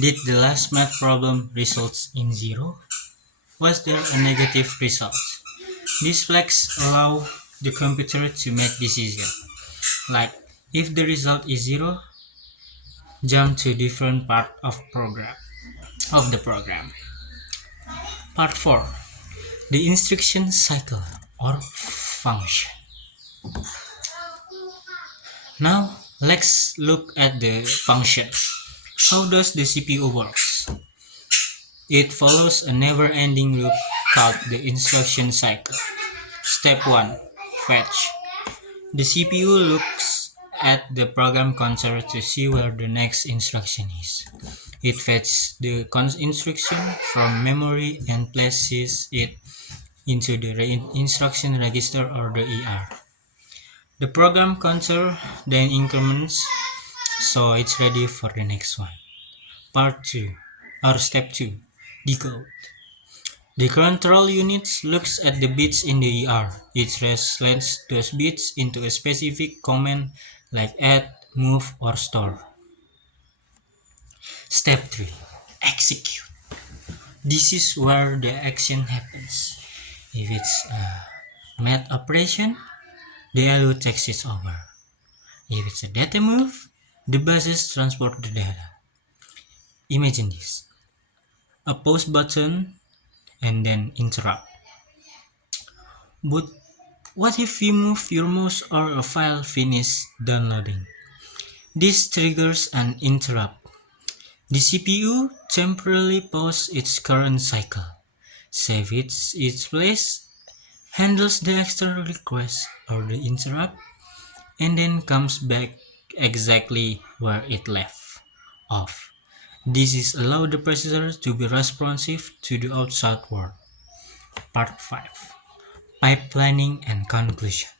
Did the last math problem results in 0? Was there a negative result? These flags allow the computer to make decisions, like if the result is 0, jump to different part of the program. Part 4. The instruction cycle or function. Now let's look at the function. How does the CPU works? It follows a never-ending loop called the instruction cycle. Step 1. Fetch. The CPU looks at the program counter to see where the next instruction is. It fetches the instruction from memory and places it into the instruction register or the ER. The program counter then increments, so it's ready for the next one. Part 2, or Step 2, decode. The control unit looks at the bits in the ER. It translates those bits into a specific command like add, move, or store. Step 3, execute. This is where the action happens. If it's a math operation, the LU takes it over. If it's a data move, the buses transport the data. Imagine this. A pause button and then interrupt. But what if you move your mouse or a file finishes downloading? This triggers an interrupt. The CPU temporarily pauses its current cycle, saves its place, handles the external request or the interrupt, and then comes back exactly where it left off. This is allow the processor to be responsive to the outside world. Part 5. Pipelining and conclusion.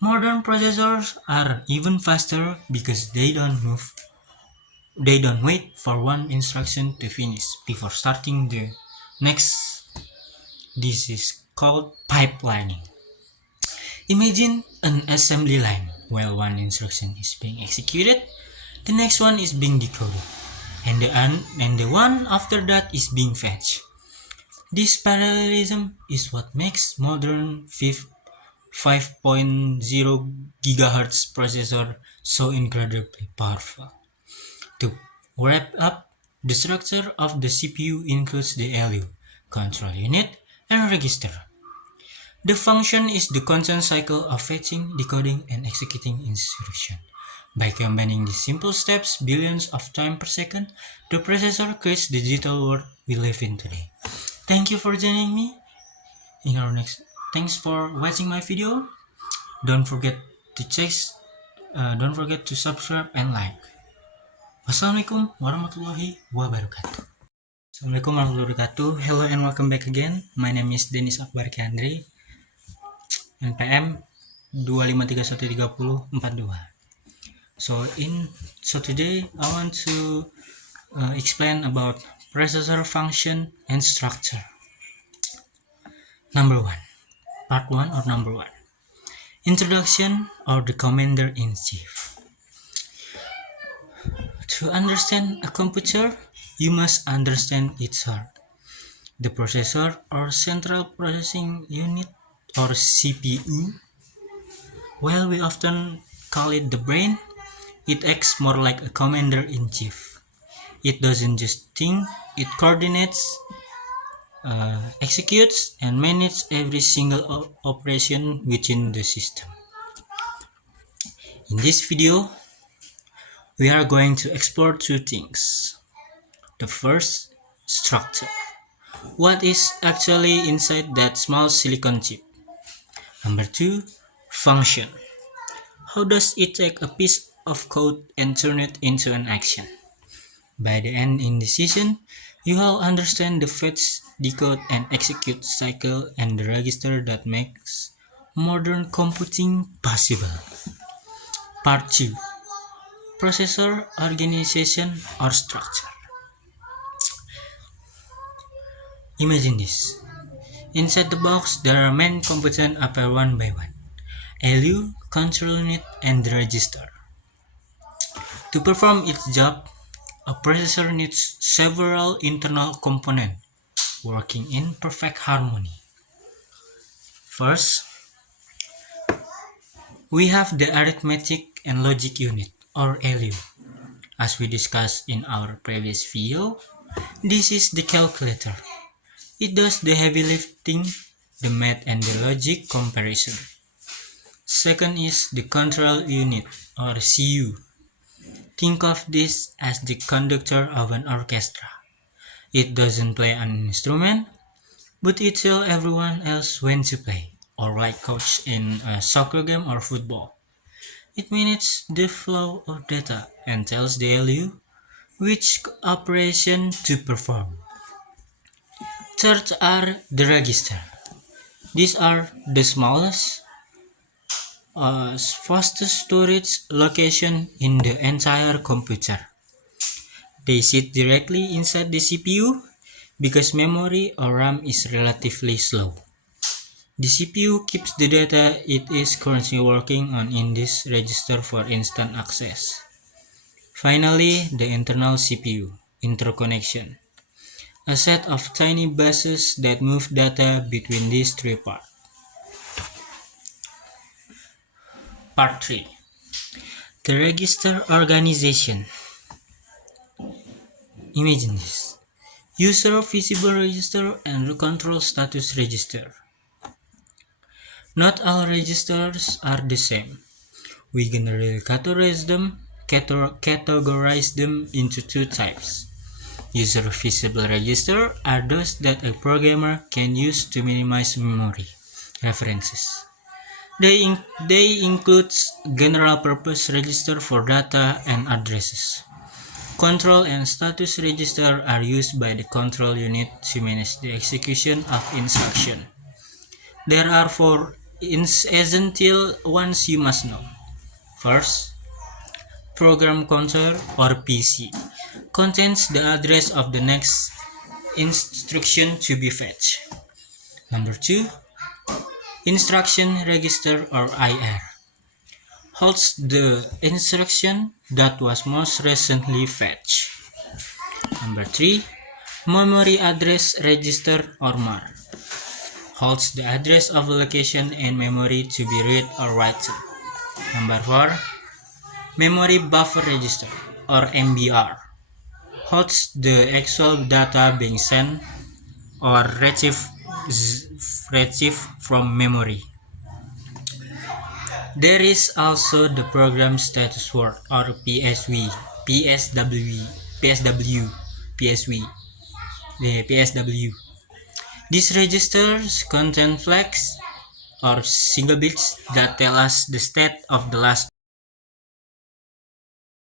Modern processors are even faster because they don't wait for one instruction to finish before starting the next. This is called pipelining. Imagine an assembly line. While one instruction is being executed, the next one is being decoded, and the one after that is being fetched. This parallelism is what makes modern 5.0 GHz processor so incredibly powerful. To wrap up, the structure of the CPU includes the LU, control unit, and register. The function is the constant cycle of fetching, decoding, and executing instruction. By combining these simple steps billions of times per second, the processor creates the digital world we live in today. Thank you for joining me in our next. Thanks for watching my video. Don't forget to subscribe and like. Wassalamualaikum warahmatullahi wabarakatuh. Assalamualaikum warahmatullahi wabarakatuh. Hello and welcome back again. My name is Denis Akbar Kiandri. NPM 253133042. So today I want to explain about processor function and structure. Number 1. Part 1 or number 1. Introduction or the commander-in-chief. To understand a computer, you must understand its heart. The processor or central processing unit or CPU. While we often call it the brain, it acts more like a commander-in-chief. It doesn't just think, it coordinates, executes, and manages every single operation within the system. In this video, we are going to explore two things. The first, structure. What is actually inside that small silicon chip? Number 2, function. How does it take a piece of code and turn it into an action? By the end in this session, you will understand the fetch, decode, and execute cycle and the register that makes modern computing possible. Part 2. Processor organization or structure. Imagine this. Inside the box, there are main components appear one by one. LU, control unit, and the register. To perform its job, A processor needs several internal components working in perfect harmony. First, we have the arithmetic and logic unit, or ALU. As we discussed in our previous video, this is the calculator. It does the heavy lifting, the math and the logic comparison. Second is the control unit, or CU. Think of this as the conductor of an orchestra. It doesn't play an instrument, but it tells everyone else when to play, or like coach in a soccer game or football. It manages the flow of data and tells the ALU which operation to perform. Third are the register. These are the smallest, fastest storage location in the entire computer. They sit directly inside the CPU because memory or RAM is relatively slow. The CPU keeps the data it is currently working on in this register for instant access. Finally, the internal CPU, interconnection, a set of tiny buses that move data between these three parts. Part 3. The register organization. Imagine this. User visible register and control status register. Not all registers are the same. We generally categorize them into two types. User visible register are those that a programmer can use to minimize memory references. They include general purpose register for data and addresses. Control and status register are used by the control unit to manage the execution of instruction. There are four essential ones you must know. First, program counter or PC contains the address of the next instruction to be fetched. Number 2, instruction register or IR holds the instruction that was most recently fetched. Number 3, memory address register or MAR holds the address of a location in memory to be read or written. Number 4, memory buffer register or MBR holds the actual data being sent or retrieved from memory. There is also the program status word or PSW, PSW. These registers contain flags or single bits that tell us the state of the last